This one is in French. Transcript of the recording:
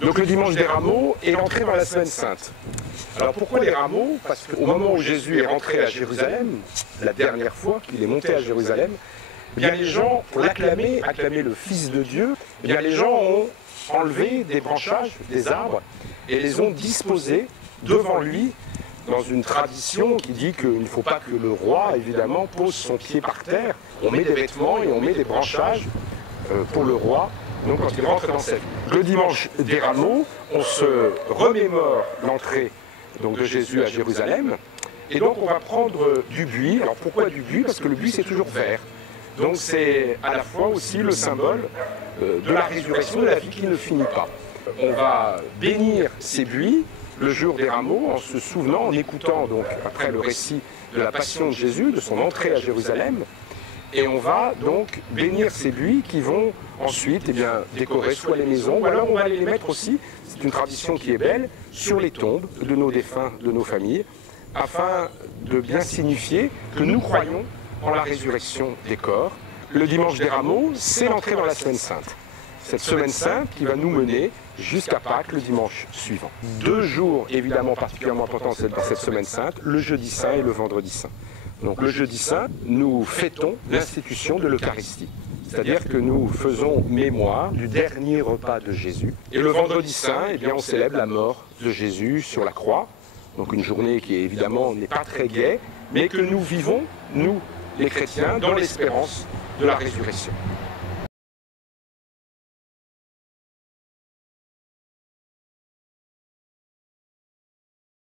Donc le dimanche des rameaux est l'entrée dans la semaine sainte. Alors pourquoi les rameaux? Parce qu'au moment où Jésus est rentré à Jérusalem, la dernière fois qu'il est monté à Jérusalem, eh bien les gens, pour l'acclamer, acclamer le Fils de Dieu, eh bien les gens ont enlevé des branchages, des arbres, et les ont disposés devant lui, dans une tradition qui dit qu'il ne faut pas que le roi, évidemment, pose son pied par terre. On met des vêtements et on met des branchages pour le roi, donc quand il rentre dans sa vie. Le dimanche des rameaux, on se remémore l'entrée de Jésus à Jérusalem, et donc on va prendre du buis. Alors pourquoi du buis? Parce que le buis c'est toujours vert. Donc c'est à la fois aussi le symbole de la résurrection, de la vie qui ne finit pas. On va bénir ces buis le jour des rameaux en se souvenant, en écoutant donc après le récit de la passion de Jésus, de son entrée à Jérusalem. Et on va donc bénir ces buis qui vont ensuite décorer soit les maisons, ou alors on va les mettre aussi, c'est une tradition qui est belle, sur les tombes de nos défunts, de nos familles, afin de bien signifier que nous croyons en la résurrection des corps. Le dimanche des rameaux, c'est l'entrée dans la semaine sainte. Cette semaine sainte qui va nous mener jusqu'à Pâques, le dimanche suivant. 2 jours évidemment particulièrement importants dans cette semaine sainte, le jeudi saint et le vendredi saint. Donc le jeudi saint, nous fêtons l'institution de l'Eucharistie. C'est-à-dire que nous faisons mémoire du dernier repas de Jésus. Et le vendredi saint, on célèbre la mort de Jésus sur la croix. Donc une journée qui évidemment n'est pas très gaie, mais que nous vivons, nous les chrétiens, dans l'espérance de la résurrection.